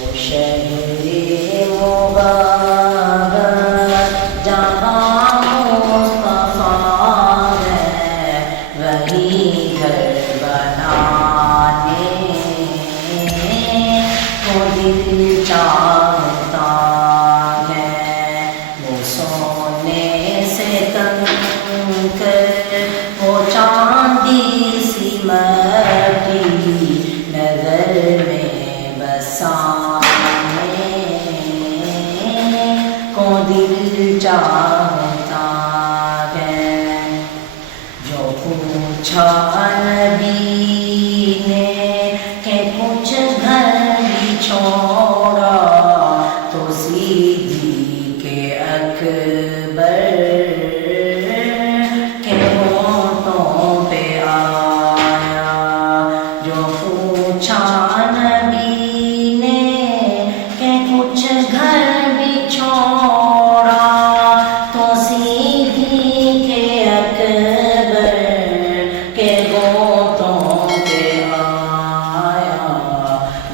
وہ شہر مبارک جہاں مصطفیٰ ہے، وہی گھر بنانے کو دل چاہتا ہے۔ وہ سونے سے تنگ کر وہ چاندی سی مٹی نظر میں بسانے کو دل چاہتا ہے۔ جو پوچھا نبی نے کہ کچھ گھر بھی چھوڑا، تو صدیق اکبر کے ہونٹوں پہ آیا۔ جو پوچھا نبی نے کہ کچھ گھر بھی چھوڑا، تو صدیق اکبر کے ہونٹوں پہ آیا۔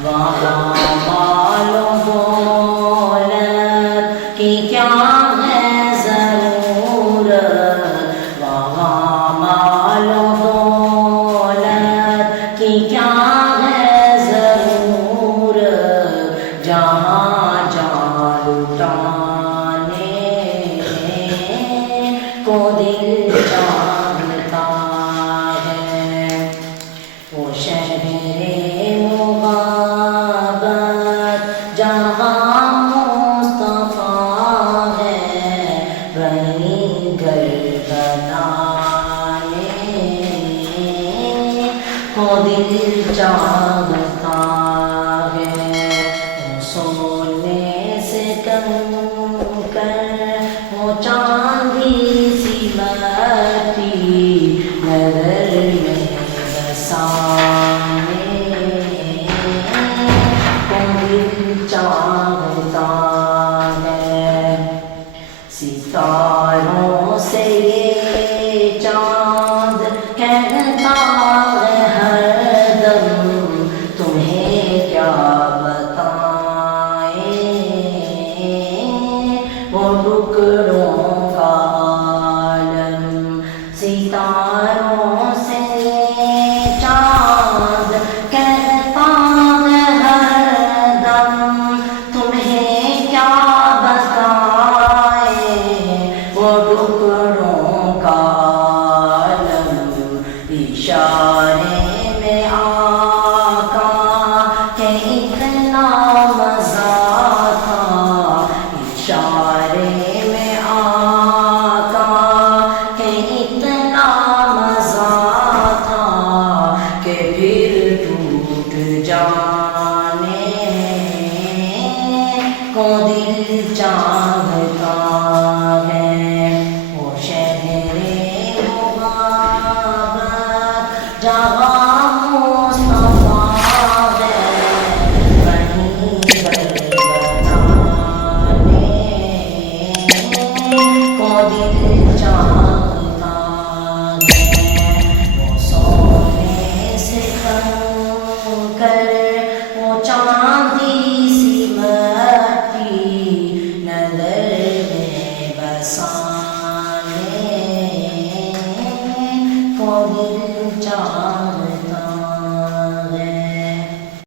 وہاں مال و دولت کی کیا ہے ضرورت، وہاں مال و دولت کی کیا ہے ضرورت، جہاں جان لٹانے کو دل چاہتا ہے۔ وہ شہر مبارک جہاں مصطفیٰ ہے، وہی گھر بنانے کو دل چاہتا ہے۔ وہ سونے سے تنگ کر وہ چاندی سی مٹی نظر میں بسانے کو دل چاہتا ہے۔ ستاروں سے یہ چاند کہتا ہے ہر دم، تمہیں کیا بتائیں وہ ٹکڑوں کا عالم۔ ستاروں سے چاند کہتا ہے ہر دم، تمہیں کیا بتائیں وہ ٹکڑوں کا عالم۔ اشارے میں آقا کہ اتنا مزہ تھا، اشارے میں آقا کہ اتنا مزہ تھا کہ پھر ٹوٹ جانے کو دل چاہتا ہے۔ وہ شہر مبارک جہاں مصطفیٰ ہے، وہی گھر بنانے کو دل چاہتا ہے۔ وہ سونے سے تنگ کر وہ چاند